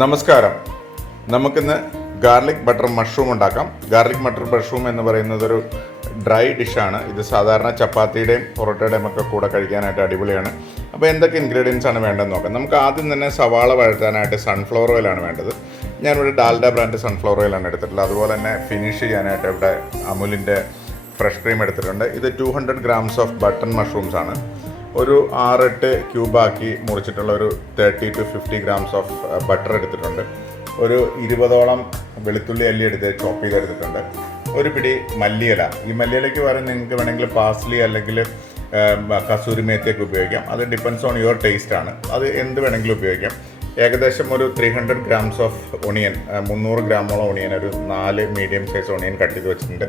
നമസ്കാരം. നമുക്കിന്ന് garlic butter mushroom ഉണ്ടാക്കാം. ഗാർലിക് ബട്ടർ മഷ്റൂം എന്ന് പറയുന്നത് ഒരു ഡ്രൈ ഡിഷാണ്. ഇത് സാധാരണ ചപ്പാത്തിയുടെയും പൊറോട്ടയുടെയും ഒക്കെ കൂടെ കഴിക്കാനായിട്ട് അടിപൊളിയാണ്. അപ്പോൾ എന്തൊക്കെ ഇൻഗ്രീഡിയൻസ് ആണ് വേണ്ടതെന്ന് നോക്കാം. നമുക്ക് ആദ്യം തന്നെ സവാള വഴറ്റാനായിട്ട് സൺഫ്ലവർ ഓയിലാണ് വേണ്ടത്. ഞാനിവിടെ ഡാൽഡ ബ്രാൻഡ് സൺഫ്ലവർ ഓയിലാണ് എടുത്തിട്ടുള്ളത്. അതുപോലെ തന്നെ ഫിനിഷ് ചെയ്യാനായിട്ട് ഇവിടെ അമുലിന്റെ ഫ്രഷ് ക്രീം എടുത്തിട്ടുണ്ട്. ഇത് two hundred grams of button mushrooms ആണ്. ഒരു ആറെട്ട് ക്യൂബാക്കി മുറിച്ചിട്ടുള്ള ഒരു thirty to fifty grams of butter എടുത്തിട്ടുണ്ട്. ഒരു ഇരുപതോളം വെളുത്തുള്ളി അല്ലി എടുത്ത് ചോപ്പ് ചെയ്ത് എടുത്തിട്ടുണ്ട്. ഒരു പിടി മല്ലിയില. ഈ മല്ലിയിലയ്ക്ക് പകരം നിങ്ങൾക്ക് വേണമെങ്കിൽ പാസ്ലി അല്ലെങ്കിൽ കസൂരി മേത്തിയൊക്കെ ഉപയോഗിക്കാം. അത് ഡിപ്പെൻസ് ഓൺ യുവർ ടേസ്റ്റ് ആണ്. അത് എന്ത് വേണമെങ്കിലും ഉപയോഗിക്കാം. ഏകദേശം ഒരു three hundred grams of onion മുന്നൂറ് ഗ്രാമോളം ഒണിയൻ ഒരു നാല് മീഡിയം സൈസ് ഒണിയൻ കട്ട് ചെയ്ത് വെച്ചിട്ടുണ്ട്.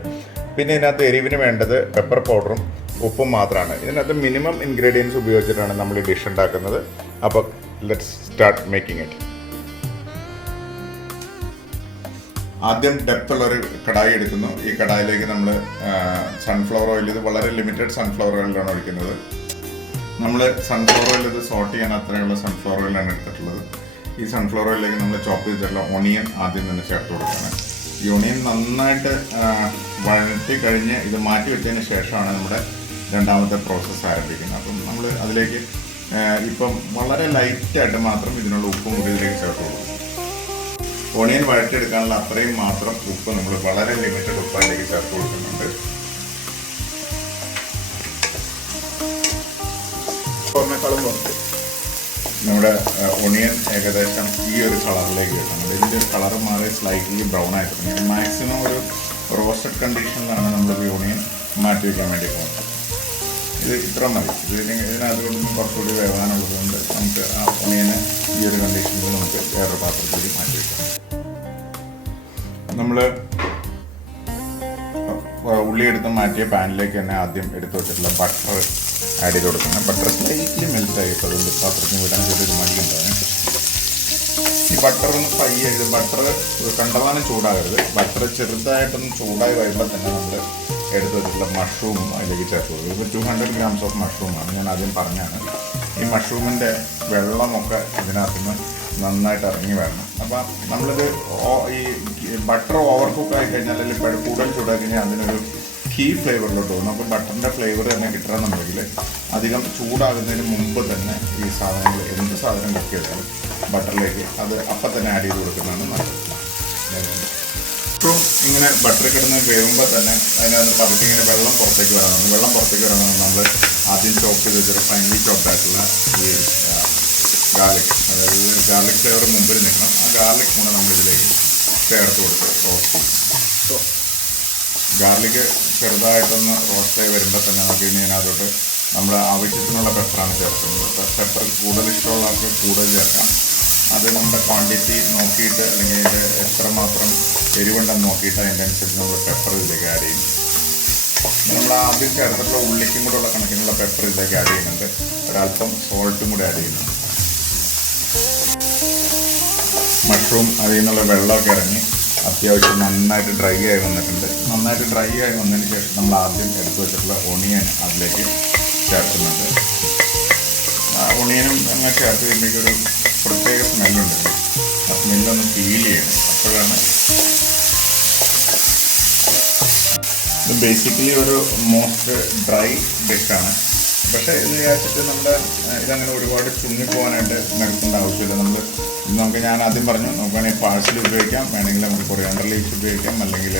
പിന്നെ ഇതിനകത്ത് എരിവിന് വേണ്ടത് പെപ്പർ പൗഡറും ഉപ്പും മാത്രമാണ് ഇതിനകത്ത് മിനിമം ഇൻഗ്രീഡിയൻസ് ഉപയോഗിച്ചിട്ടാണ് നമ്മൾ ഈ ഡിഷ് ഉണ്ടാക്കുന്നത്. അപ്പോൾ ലെറ്റ്സ് സ്റ്റാർട്ട് മേക്കിംഗ് ഇറ്റ് ആദ്യം ഡെപ്ത് ഉള്ള ഒരു കടായി എടുക്കുന്നു. ഈ കടായിലേക്ക് നമ്മൾ സൺഫ്ലവർ ഓയിൽ ഇത് വളരെ ലിമിറ്റഡ് സൺഫ്ലവർ ഓയിലാണ് ഒഴിക്കുന്നത്. നമ്മൾ സൺഫ്ലവർ ഓയിൽ ഇത് സോട്ട് ചെയ്യാൻ അത്രയുള്ള സൺഫ്ലവർ ഓയിലാണ് എടുത്തിട്ടുള്ളത്. ഈ സൺഫ്ലവർ ഓയിലിലേക്ക് നമ്മൾ ചോപ്പ് ചെയ്തിട്ടുള്ള ഒണിയൻ ആദ്യം തന്നെ ചേർത്ത് കൊടുക്കണം ഈ ഒണിയൻ നന്നായിട്ട് വഴറ്റി കഴിഞ്ഞ് ഇത് മാറ്റി വെച്ചതിന് ശേഷമാണ് നമ്മുടെ രണ്ടാമത്തെ പ്രോസസ്സ് ആരംഭിക്കുന്നത്. അപ്പം നമ്മൾ അതിലേക്ക് ഇപ്പം വളരെ ലൈറ്റായിട്ട് മാത്രം ഇതിനുള്ള ഉപ്പ് കൂടി ഇതിലേക്ക് ചേർത്ത് കൊടുക്കും ഒണിയൻ വഴറ്റിയെടുക്കാനുള്ള അത്രയും മാത്രം ഉപ്പ് നമ്മൾ വളരെ ലിമിറ്റഡ് ഉപ്പ് അതിലേക്ക് ചേർത്ത് കൊടുക്കുന്നുണ്ട്. പുറമേക്കാളും കുറച്ച് നമ്മുടെ ഒണിയൻ ഏകദേശം ഈ ഒരു കളറിലേക്ക് കിട്ടണം ഇതിന്റെ കളർ മാറി സ്ലൈറ്റ്ലി ബ്രൗൺ ആയിട്ട് തുടങ്ങി മാക്സിമം ഒരു റോസ്റ്റഡ് കണ്ടീഷനിലാണ് നമ്മൾ ഈ ഒണിയൻ മാറ്റി വയ്ക്കാൻ വേണ്ടി പോകുന്നത്. ഇത് ഇത്ര മതി. ഇതിന് ഇതിനകത്ത് കൊണ്ട് കുറച്ചുകൂടി വേവാനുള്ളത് കൊണ്ട് നമുക്ക് ആ ഒണിയനെ ഈ ഒരു കണ്ടീഷനിൽ നമുക്ക് വേറൊരു പാത്രത്തിൽ മാറ്റി വെക്കാം. നമ്മൾ ഉള്ളി എടുത്ത് മാറ്റിയ പാനിലേക്ക് തന്നെ ആദ്യം എടുത്തു വെച്ചിട്ടുള്ള ബട്ടർ ആഡ് ചെയ്ത് കൊടുക്കണം. ബട്ടർ സ്ലൈറ്റ്ലി മെൽറ്റ് ആയിട്ട് അതുകൊണ്ട് പാത്രത്തിന് വിടാൻ ചെറിയൊരു മടിയുണ്ടാവും ഈ ബട്ടർ ഒന്ന് ഫ്രൈ ചെയ്ത് ബട്ടർ കണ്ടമാനം ചൂടാകരുത്. ബട്ടർ ചെറുതായിട്ടൊന്ന് ചൂടായി വരുമ്പോൾ തന്നെ നമ്മൾ എടുത്ത് വെച്ചിട്ടുള്ള മഷ്റൂമും അതിലേക്ക് ചേർത്ത് കൊടുക്കും. ഇപ്പോൾ ടു ഹൺഡ്രഡ് ഗ്രാംസ് ഓഫ് മഷ്റൂമാണ് ഞാൻ ആദ്യം പറഞ്ഞാണ്. ഈ മഷ്റൂമിന്റെ വെള്ളമൊക്കെ ഇതിനകത്തുനിന്ന് നന്നായിട്ട് ഇറങ്ങി വരണം. അപ്പം നമ്മളിത് ഈ ബട്ടർ ഓവർ കുക്ക് ആയി കഴിഞ്ഞാൽ അല്ലെങ്കിൽ കൂടുതൽ ചൂടായി കഴിഞ്ഞാൽ അതിനൊരു കീ ഫ്ലേവറിലോട്ട് പോകും. നമുക്ക് ബട്ടറിന്റെ ഫ്ലേവർ തന്നെ കിട്ടണമെന്നുണ്ടെങ്കിൽ അധികം ചൂടാകുന്നതിന് മുമ്പ് തന്നെ ഈ സാധനങ്ങൾ എന്ത് സാധനം കുക്ക് ചെയ്താലും ബട്ടറിലേക്ക് അത് അപ്പം തന്നെ ആഡ് ചെയ്ത് കൊടുക്കുന്നതാണ് നല്ലത്. ഇപ്പം ഇങ്ങനെ ബട്ടർ കിടന്ന് വേവുമ്പോൾ തന്നെ അതിനകത്ത് പതുക്കെ ഇങ്ങനെ വെള്ളം പുറത്തേക്ക് വരണം. വെള്ളം പുറത്തേക്ക് വരണം നമ്മൾ ആദ്യം ചോപ്പ് ചെയ്ത് വെച്ചിട്ട് ഫൈനലി ചോപ്പായിട്ടുള്ള ഈ ഗാർലിക് അതായത് ഗാർലിക് ഫ്ലേവർ മുമ്പിൽ നിൽക്കണം. ആ ഗാർലിക് കൂടെ നമ്മൾ ഇതിലേക്ക് ചേർത്ത് കൊടുത്ത് റോസ്റ്റ് സോ ഗാർലിക് ചെറുതായിട്ടൊന്ന് റോസ്റ്റായി വരുമ്പോൾ തന്നെ നമുക്ക് ഇനി അതിനകത്തോട്ട് നമ്മുടെ ആവശ്യത്തിനുള്ള പെപ്പറാണ് ചേർക്കുന്നത്. പെപ്പർ കൂടുതൽ ഇഷ്ടമുള്ള ആൾക്ക് കൂടുതൽ ചേർക്കാം. അത് നമ്മുടെ ക്വാണ്ടിറ്റി നോക്കിയിട്ട് അല്ലെങ്കിൽ എത്ര എത്രമാത്രം എരിവുണ്ടെന്ന് നോക്കിയിട്ട് അതിന്റെ അനുസരിച്ച് നമ്മൾ പെപ്പർ ഇതിലേക്ക് ആഡ് ചെയ്യും നമ്മൾ ആദ്യം ചേർത്തിട്ടുള്ള ഉള്ളിക്കും കൂടെ ഉള്ള കണക്കിനുള്ള പെപ്പർ ഇതിലേക്ക് ആഡ് ചെയ്യുന്നുണ്ട്. ഒരല്പം സോൾട്ടും കൂടെ ആഡ് ചെയ്യുന്നുണ്ട്. മഷ്റൂം അതിൽ നിന്നുള്ള വെള്ളമൊക്കെ ഇറങ്ങി അത്യാവശ്യം നന്നായിട്ട് ഡ്രൈ ആയി വന്നിട്ടുണ്ട്. നന്നായിട്ട് ഡ്രൈ ആയി വന്നതിന് ശേഷം നമ്മൾ ആദ്യം എടുത്തു വെച്ചിട്ടുള്ള ഒണിയൻ അതിലേക്ക് ചേർക്കുന്നുണ്ട്. ഒണിയനും അങ്ങനെ ചേർത്ത് കഴിഞ്ഞിട്ടൊരു പ്രത്യേക സ്മെല്ലുണ്ട് ആ സ്മെല്ലൊന്ന് ഫീൽ ചെയ്യണം. അപ്പോഴാണ് ബേസിക്കലി ഒരു മോസ്റ്റ് ഡ്രൈ ഡിഷാണ് പക്ഷേ ഇത് വിചാരിച്ചിട്ട് നമ്മുടെ ഇതങ്ങനെ ഒരുപാട് ചുങ്ങിപ്പോകാനായിട്ട് മെഡിസിന്റെ ആവശ്യമില്ല. നമ്മൾ നമുക്ക് ഞാൻ ആദ്യം പറഞ്ഞു നമുക്ക് വേണമെങ്കിൽ പാഴ്സൽ ഉപയോഗിക്കാം വേണമെങ്കിൽ നമുക്ക് കൊറിയാണ്ടർ ലീവ്സ് ഉപയോഗിക്കാം അല്ലെങ്കിൽ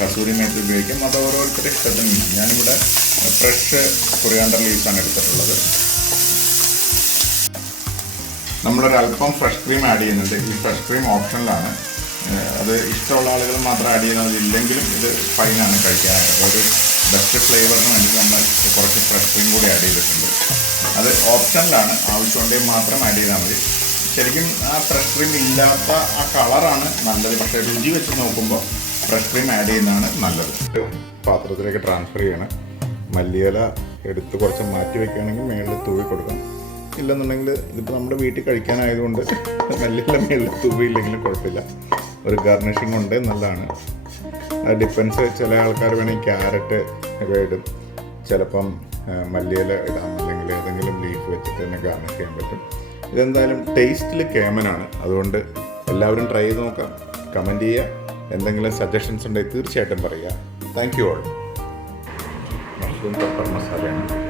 കസൂരി മേത്ത് ഉപയോഗിക്കാം. അത് ഓരോരുത്തരുടെ ഇഷ്ടത്തിന്. ഞാനിവിടെ ഫ്രഷ് കൊറിയാണ്ടർ ലീവ്സാണ് എടുത്തിട്ടുള്ളത്. നമ്മളൊരല്പം ഫ്രഷ് ക്രീം ആഡ് ചെയ്യുന്നുണ്ട്. ഈ ഫ്രഷ് ക്രീം ഓപ്ഷനിലാണ് അത് ഇഷ്ടമുള്ള ആളുകൾ മാത്രം ആഡ് ചെയ്യുന്നത് ഇല്ലെങ്കിലും ഇത് ഫൈനാണ് കഴിക്കാനായിട്ട്. അപ്പോൾ ഒരു ബെസ്റ്റ് ഫ്ലേവറിന് വേണ്ടി നമ്മൾ കുറച്ച് ഫ്രഷ് ക്രീം കൂടി ആഡ് ചെയ്തിട്ടുണ്ട്. അത് ഓപ്ഷനിലാണ് ആവശ്യമുണ്ടെങ്കിൽ മാത്രം ആഡ് ചെയ്താൽ മതി. ശരിക്കും ആ ഫ്രഷ് ക്രീം ഇല്ലാത്ത ആ കളറാണ് നല്ലത്. പക്ഷേ രുചി വെച്ച് നോക്കുമ്പോൾ ഫ്രഷ് ക്രീം ആഡ് ചെയ്യുന്നതാണ് നല്ലത്. പാത്രത്തിലേക്ക് ട്രാൻസ്ഫർ ചെയ്യണം. മല്ലിയില എടുത്ത് കുറച്ച് മാറ്റി വെക്കുകയാണെങ്കിൽ മേളിൽ തൂവി കൊടുക്കണം. ഇല്ലെന്നുണ്ടെങ്കിൽ ഇതിപ്പോൾ നമ്മുടെ വീട്ടിൽ കഴിക്കാനായതുകൊണ്ട് മല്ലിയില മേളിൽ തൂവിയില്ലെങ്കിലും കുഴപ്പമില്ല. ഒരു ഗാർണിഷിംഗ് ഉണ്ട് നല്ലതാണ് അത് ഡിപ്പെൻസ് ചില ആൾക്കാർ വേണമെങ്കിൽ ക്യാരറ്റ് ഒക്കെ ഇടും. ചിലപ്പം മല്ലിയില ഇടാം. അല്ലെങ്കിൽ ഏതെങ്കിലും ലീഫ് വെച്ചിട്ട് തന്നെ ഗാർണിഷ് ചെയ്യാൻ പറ്റും. ഇതെന്തായാലും ടേസ്റ്റിൽ കേമനാണ് അതുകൊണ്ട് എല്ലാവരും ട്രൈ ചെയ്ത് നോക്കാം. കമന്റ് ചെയ്യുക. എന്തെങ്കിലും സജഷൻസ് ഉണ്ടെങ്കിൽ തീർച്ചയായിട്ടും പറയുക. Thank you all mushroom pepper മസാലയാണ്